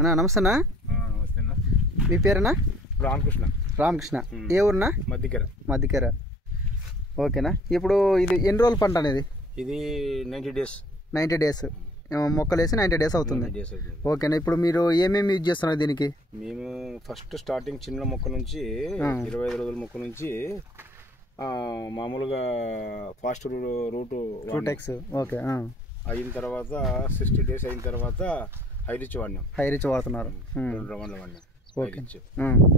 అన్నా నమస్తే అన్న. నమస్తే అన్న. మీ పేరేనా? రామకృష్ణ. రామకృష్ణ. ఏ ఊరునా? మధ్యకెర. ఓకేనా. ఇప్పుడు ఇది ఎన్ని రోజుల పంట అనేది? ఇది 90 days. 90 days మొక్కలు వేసి 90 days అవుతుంది. ఓకేనా. ఇప్పుడు మీరు ఏమేమి యూజ్ చేస్తున్నారు దీనికి? మేము ఫస్ట్ స్టార్టింగ్ చిన్న మొక్క నుంచి 25 రోజుల మొక్క నుంచి మామూలుగా ఫాస్ట్ రూటెక్స్ ఓకే అయిన తర్వాత 60 days అయిన తర్వాత హైరిచ్ వాడినాం. హైరిచ్ వాడుతున్నారు. 2 రౌండ్లు వాడినాం హైరిచ్.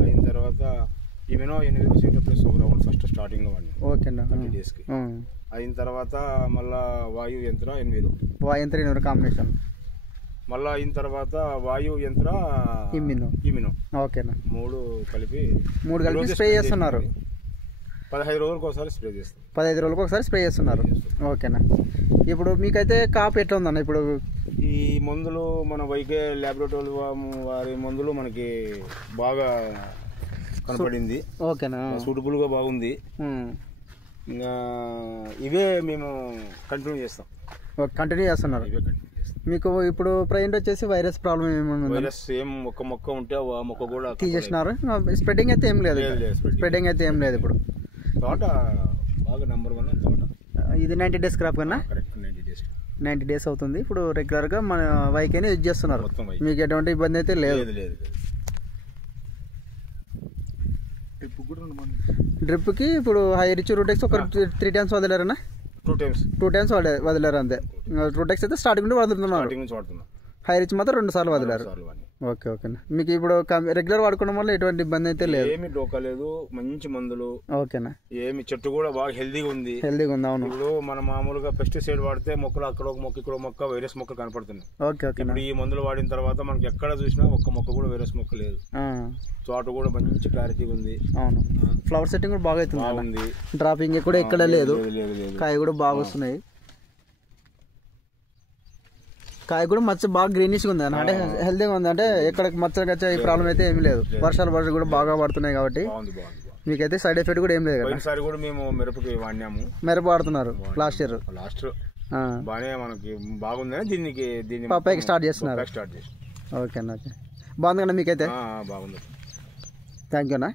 అయిన తర్వాత ఈమెనో 8 ప్లస్ ఒక రౌండ్ ఫస్ట్ స్టార్టింగ్ లో వాడినాం. ఓకేనా. 30 days కి అయిన తర్వాత మళ్ళా వాయు యంత్ర 8 కాంబినేషన్. మళ్ళా అయిన తర్వాత వాయు యంత్ర ఇమినో ఓకేనా. 3 కలిపి స్ప్రే చేస్తున్నారు. 15 రోజులకు ఒకసారి స్ప్రే చేస్తాం. 15 రోజులకు ఒకసారి స్ప్రే చేస్తున్నారు. ఓకేనా. ఇప్పుడు మీకైతే కాపు ఎట్లా ఉందన్న? ఇప్పుడు ఈ మందులు మన వైకే ల్యాబొరేటరీ వారి మందులు మనకి బాగా కనపడింది. ఓకేనా. సూటబుల్ గా బాగుంది. ఇంకా ఇవే మేము కంటిన్యూ చేస్తాం. కంటిన్యూ చేస్తున్నారు. మీకు ఇప్పుడు ప్రజెంట్ వచ్చేసి వైరస్ ప్రాబ్లం ఏమైనా? వైరస్ ఏం ఒక మొక్క ఉంటే ఆ మొక్క కూడా తీసేసినారు. స్ప్రెడ్డింగ్ అయితే ఏం లేదు. ఇప్పుడు తోట బాగా నెంబర్ 1 తోట. ఇది 90 days క్రాప్ కన్నా 90 days అవుతుంది. ఇప్పుడు రెగ్యులర్ గా మన వైకేనే యూజ్ చేస్తున్నారు. మీకు ఎటువంటి ఇబ్బంది అయితే లేదు. డ్రిప్ కి ఇప్పుడు హైరిచ్ రూటెక్స్ ఒక 3 times వదిలేరన్నా? 2 times వదిలేరు అంతే. రూటెక్స్ అయితే స్టార్టింగ్ నుండి వదులుతున్నారు. హైరిచ్ మాత్రం 2 సార్లు వదిలేరు. ఓకే ఓకేనా. మీకు ఇప్పుడు రెగ్యులర్ వాడుకోవడం వల్ల ఎటువంటి ఇబ్బంది అయితే లేదు. ఏమి డోకా లేదు. మంచి మందులు. ఓకేనా. ఏమి చెట్టు కూడా బాగా హెల్దీగా ఉంది. అవును. ఇప్పుడు మనం మామూలుగా పెస్టిసైడ్ వాడితే మొక్కలు అక్కడ ఒక మొక్క ఇక్కడ మొక్క వైరస్ మొక్క కనపడుతుంది. ఇప్పుడు ఈ మందులు వాడిన తర్వాత మనకి ఎక్కడ చూసినా ఒక్క మొక్క కూడా వైరస్ మొక్క లేదు. తోట కూడా మంచి క్లారిటీగా ఉంది. అవును. ఫ్లవర్ సెట్టింగ్ కూడా బాగా అవుతుంది. డ్రాపింగ్ కూడా ఎక్కడ లేదు. కాయ కూడా బాగా వస్తున్నాయి. కాయ కూడా మచ్చ బాగా గ్రీనిష్ గా ఉంది అన్న. అంటే హెల్తీగా ఉంది. అంటే ఎక్కడ మచ్చ ఈ ప్రాబ్లం అయితే ఏమీ లేదు. వర్షాలు కూడా బాగా పడుతున్నాయి కాబట్టి మీకైతే సైడ్ ఎఫెక్ట్ కూడా ఏం లేదు. మిరప వాడుతున్నారు లాస్ట్ ఇయర్. బాగానే మనకి బాగుంది. దీన్ని పప్పాయికి స్టార్ట్ చేస్తున్నారు. ఓకే అన్న. ఓకే బాగుంది కదా మీకైతే? బాగుంది. థ్యాంక్ యూ అన్న.